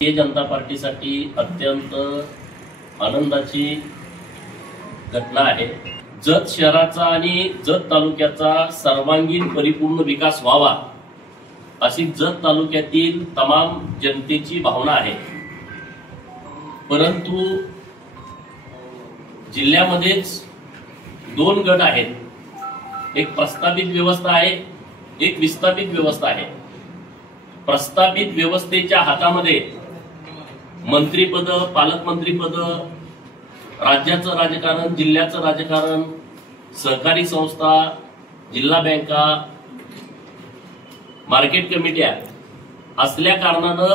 भारतीय जनता पार्टीसाठी अत्यंत आनंदाची घटना आहे। जत शहराचा आणि जत तालुक्याचा सर्वांगीण परिपूर्ण विकास व्हावा अशी जत तालुक्यातील तमाम जनतेची भावना आहे। परंतु जिल्ह्यामध्येच दोन गट आहेत, एक प्रस्तावित व्यवस्था आहे, एक विस्थापित व्यवस्था आहे। प्रस्तावित व्यवस्थेच्या हातामध्ये मंत्रीपद, पालकमंत्रीपद, राज्याचं राजकारण, जिल्ह्याचं राजकारण, सहकारी संस्था, जिल्हा बँका, मार्केट कमिट्या असल्या कारणानं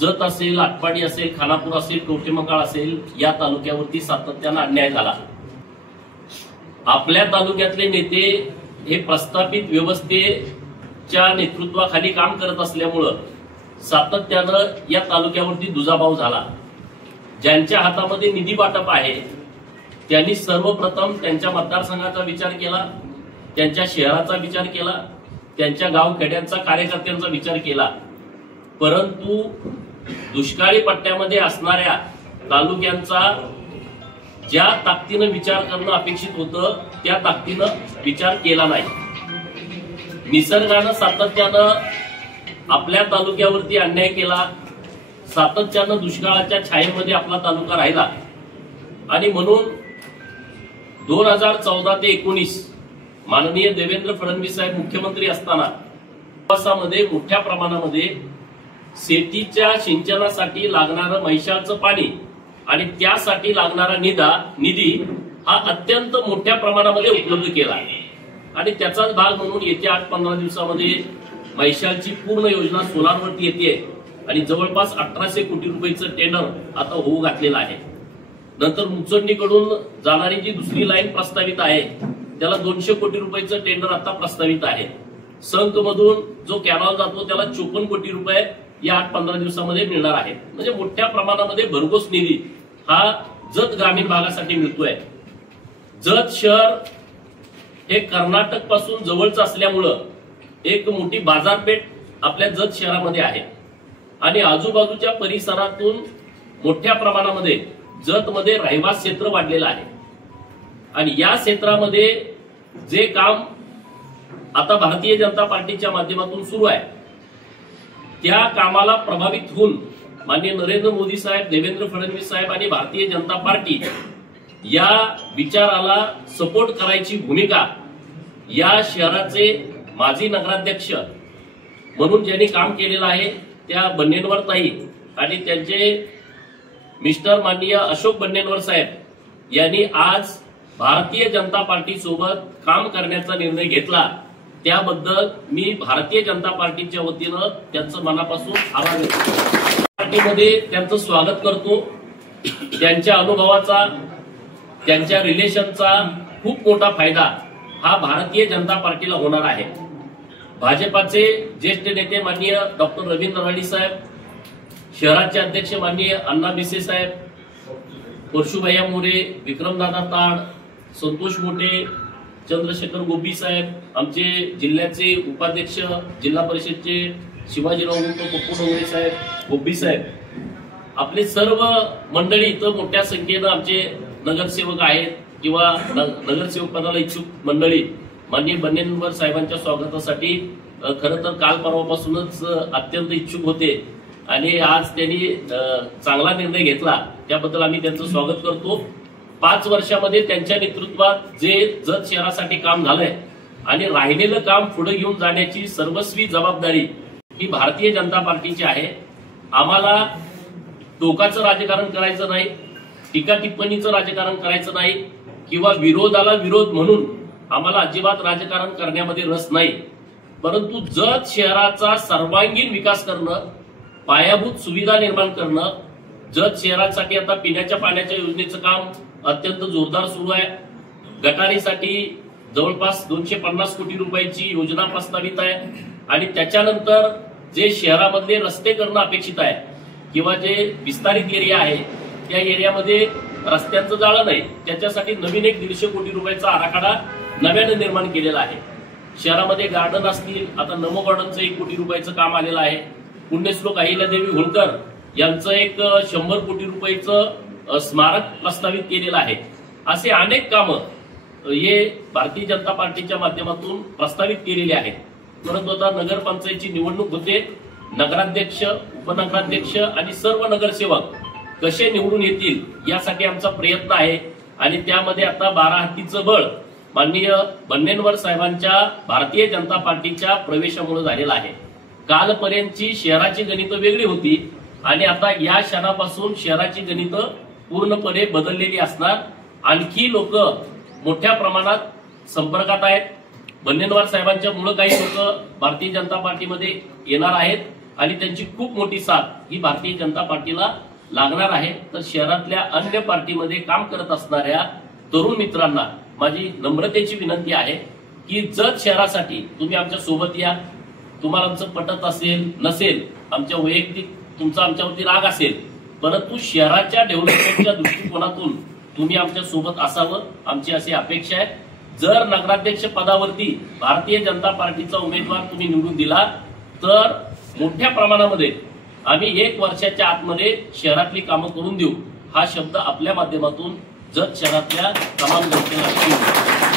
जत असेल, आटपाडी असेल, खानापूर असेल, कवठेमंकाळ असेल या तालुक्यावरती सातत्यानं अन्याय झाला। आपल्या तालुक्यातले नेते हे प्रस्तावित व्यवस्थेच्या नेतृत्वाखाली काम करत असल्यामुळं सातत्यानं या तालुक्यावरती दुजाभाव झाला। ज्यांच्या हातामध्ये निधी वाटप आहे त्यांनी सर्वप्रथम त्यांच्या मतदारसंघाचा विचार केला, त्यांच्या शहराचा विचार केला, त्यांच्या गावखेड्यांचा कार्यकर्त्यांचा विचार केला। परंतु दुष्काळी पट्ट्यामध्ये असणाऱ्या तालुक्यांचा ज्या ताकदीनं विचार करणं अपेक्षित होतं त्या ताकदीनं विचार केला नाही। निसर्गानं सातत्यानं आपल्या तालुक्यावरती अन्याय केला, सातत्यानं दुष्काळाच्या छायेमध्ये आपला तालुका राहिला आणि म्हणून 2014 ते 19 माननीय देवेंद्र फडणवीस साहेब मुख्यमंत्री असताना प्रवासामध्ये मोठ्या प्रमाणामध्ये शेतीच्या सिंचनासाठी लागणारं म्हैसाळचं पाणी आणि त्यासाठी लागणारा निधी हा अत्यंत मोठ्या प्रमाणामध्ये उपलब्ध केला आणि त्याचाच भाग म्हणून येत्या 8-15 दिवसामध्ये म्हैसाळची पूर्ण योजना सोलारवरती येते आणि जवळपास 1800 कोटी रुपयाचं टेंडर आता होऊ घातलेलं आहे। नंतर मुचंडीकडून जाणारी जी दुसरी लाईन प्रस्तावित आहे त्याला 200 कोटी रुपयाचं टेंडर आता प्रस्तावित आहे। संकमधून जो कॅनॉल जातो त्याला 54 कोटी रुपये या 8-15 दिवसामध्ये मिळणार आहे। म्हणजे मोठ्या प्रमाणामध्ये भरघोस निधी हा जत ग्रामीण भागासाठी मिळतोय। जत शहर हे कर्नाटक पासून जवळच असल्यामुळं एक मोठी बाजारपेठ आपल्या जत शहरामध्ये आहे आणि आजूबाजूच्या परिसरातून मोठ्या प्रमाणामध्ये जत मध्ये रहिवास क्षेत्र वाढलेलं आहे आणि या क्षेत्रामध्ये जे काम आता भारतीय जनता पार्टीच्या माध्यमातून सुरू आहे त्या कामाला प्रभावित होऊन माननीय नरेंद्र मोदी साहेब, देवेंद्र फडणवीस साहेब आणि भारतीय जनता पार्टी या विचाराला सपोर्ट करायची भूमिका या शहराचे माजी नगराध्यक्ष म्हणून ज्यांनी काम केलेलं आहे त्या बन्नेनवर ताई आणि त्यांचे मिस्टर माननीय अशोक बन्नेनवर साहेब यांनी आज भारतीय जनता पार्टी सोबत काम करण्याचा निर्णय घेतला। त्याबद्दल मी भारतीय जनता पार्टीच्या वतीनं त्यांचं मनापासून आभार व्यक्त करतो। पार्टीमध्ये त्यांचं स्वागत करतो। त्यांच्या अनुभवाचा, त्यांच्या रिलेशनचा खूप मोठा फायदा हा भारतीय जनता पार्टीला होणार आहे। भाजपाचे ज्येष्ठ नेते माननीय डॉक्टर रवींद्र राणी साहेब, शहराचे अध्यक्ष माननीय अण्णा भिसे साहेब, परशुभैया मोरे, विक्रमदादा ताड, संतोष मोठे, चंद्रशेखर गोबी साहेब, आमचे जिल्ह्याचे उपाध्यक्ष जिल्हा परिषदचे शिवाजीराव पप्पू डोंगरे साहेब, गोबी साहेब, आपले सर्व मंडळी इथं मोठ्या संख्येनं आमचे नगरसेवक आहेत किंवा नगरसेवक पदाला इच्छुक मंडळी माननीय बन्नेनवर साहेबांच्या स्वागतासाठी खरं तर काल परवापासूनच अत्यंत इच्छुक होते आणि आज त्यांनी चांगला निर्णय घेतला, त्याबद्दल आम्ही त्यांचं स्वागत करतो। 5 वर्षामध्ये त्यांच्या नेतृत्वात जे जत शहरासाठी काम झालंय आणि राहिलेलं काम पुढे घेऊन जाण्याची सर्वस्वी जबाबदारी ही भारतीय जनता पार्टीची आहे। आम्हाला टोकाचं राजकारण करायचं नाही, टीका टिप्पणीचं राजकारण करायचं नाही किंवा विरोधाला विरोध म्हणून आम्हाला अजिबात राजकारण करण्यामध्ये रस नाही, परंतु जत शहराचा सर्वांगीण विकास करणं, पायाभूत सुविधा निर्माण करणं, जत शहरासाठी आता पिण्याच्या पाण्याच्या योजनेचं काम अत्यंत जोरदार सुरू आहे। गटारीसाठी जवळपास 250 कोटी रुपयाची योजना प्रस्तावित आहे आणि त्याच्यानंतर जे शहरामधले रस्ते करणं अपेक्षित आहे किंवा जे विस्तारित एरिया आहे त्या एरियामध्ये रस्त्यांचं जाळं नाही, त्याच्यासाठी नवीन एक 150 कोटी रुपयाचा आराखडा नव्यानं निर्माण केलेला आहे। शहरामध्ये गार्डन असतील, आता नमो गार्डनचं 1 कोटी रुपयाचं काम आलेलं आहे। पुण्यश्लोक अहिल्यादेवी होळकर यांचं एक 100 कोटी रुपयाचं स्मारक प्रस्तावित केलेलं आहे। असे अनेक कामं हे भारतीय जनता पार्टीच्या माध्यमातून प्रस्तावित केलेले आहेत। परंतु आता नगरपंचायतची निवडणूक होते, नगराध्यक्ष, उपनगराध्यक्ष आणि सर्व नगरसेवक कसे निवडून येतील यासाठी आमचा प्रयत्न आहे आणि त्यामध्ये आता 12 हातीचं बळ माननीय बन्नेनवर साहेबांच्या भारतीय जनता पार्टीच्या प्रवेशामुळे झालेला आहे। कालपर्यंतची शहराची गणितं वेगळी होती आणि आता या क्षणापासून शहराची गणितं पूर्णपणे बदललेली असणार। आणखी लोक मोठ्या प्रमाणात संपर्कात आहेत। बन्नेनवार साहेबांच्या मुळे काही लोक भारतीय जनता पार्टीमध्ये येणार आहेत आणि त्यांची खूप मोठी साथ ही भारतीय जनता पार्टीला लागणार आहे। तर शहरातल्या अन्य पार्टीमध्ये काम करत असणाऱ्या तरुण मित्रांना माझी नम्रतेची विनंती आहे की जत शहरासाठी तुम्ही आमच्या सोबत या। तुम्हाला आमचं पटत असेल नसेल, आमच्या वैयक्तिक तुमचा आमच्यावरती राग असेल, परंतु शहराच्या डेव्हलपमेंटच्या दृष्टिकोनातून तुम्ही आमच्या सोबत असावं आमची अशी अपेक्षा आहे। जर नगराध्यक्ष पदावरती भारतीय जनता पार्टीचा उमेदवार तुम्ही निवडून दिला तर मोठ्या प्रमाणामध्ये आम्ही 1 वर्षाच्या आतमध्ये शहरातली कामं करून देऊ हा शब्द आपल्या माध्यमातून जत शहरातल्या तमाम जनतेला